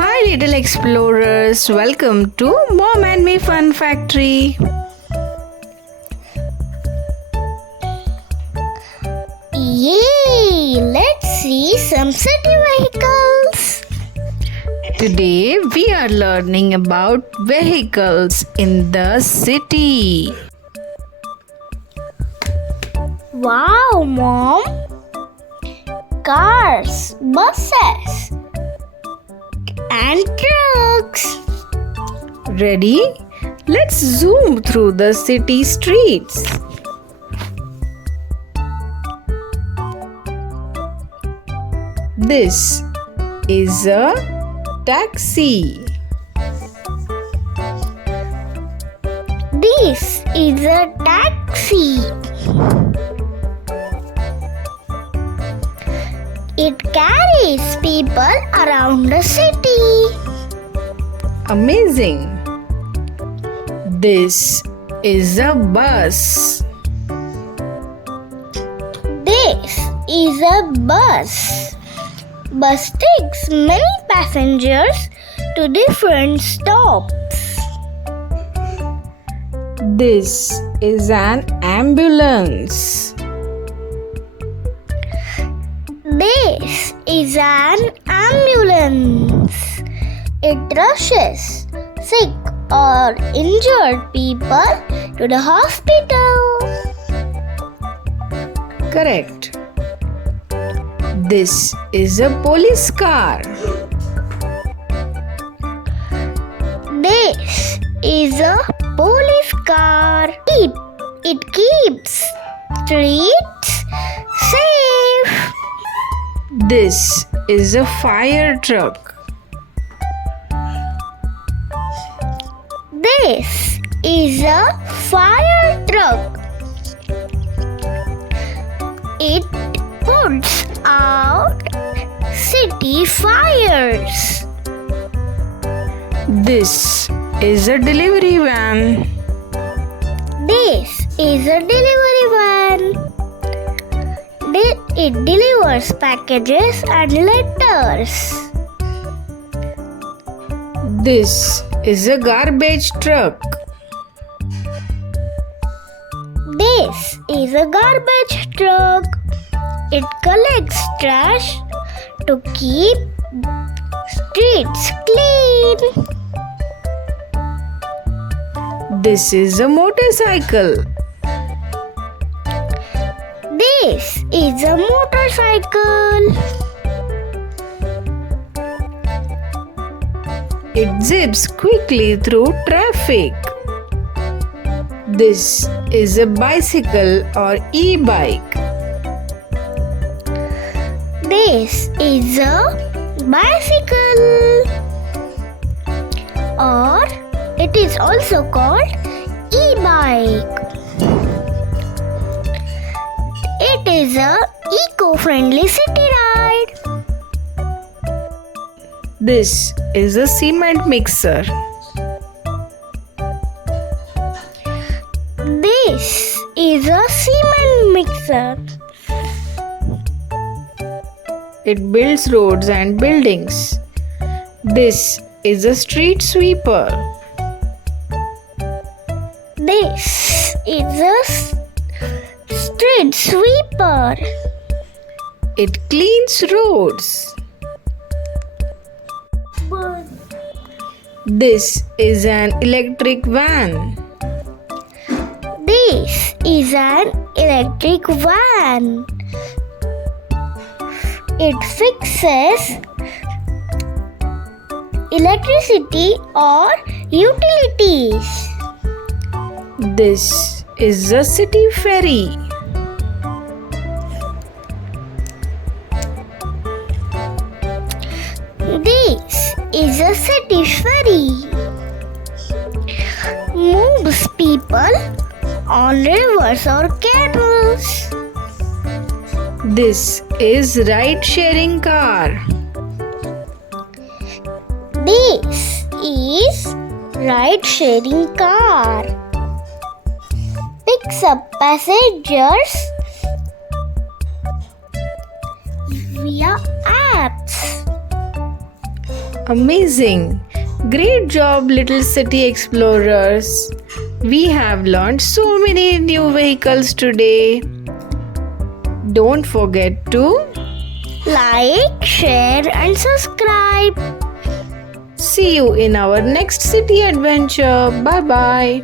Hi little explorers, welcome to Mom and Me Fun Factory. Yay! Let's see some city vehicles. Today we are learning about vehicles in the city. Wow, Mom! Cars, buses, and trucks. Ready? Let's zoom through the city streets. This is a taxi. This is a taxi. It carries people around the city. Amazing. This is a bus. This is a bus. Bus takes many passengers to different stops. This is an ambulance. This is an ambulance. It rushes sick or injured people to the hospital. Correct. This is a police car. This is a police car. It keeps streets safe. This is a fire truck. This is a fire truck. It puts out city fires. This is a delivery van. This is a delivery van. It delivers packages and letters. This is a garbage truck. This is a garbage truck. It collects trash to keep streets clean. This is a motorcycle. This is a motorcycle. It zips quickly through traffic. This is a bicycle or e-bike. This is a bicycle, or it is also called e-bike. It is a eco-friendly city ride. This is a cement mixer. This is a cement mixer. It builds roads and buildings. This is a street sweeper. This is a street sweeper. It cleans roads. This is an electric van. This is an electric van. It fixes electricity or utilities. This is a city ferry. This is a city ferry. Moves people on rivers or canals. This is ride-sharing car. This is ride-sharing car. Picks up passengers via apps. Amazing! Great job, little city explorers. We have learned so many new vehicles today. Don't forget to Like, share, and subscribe. see you in our next city adventure. Bye bye.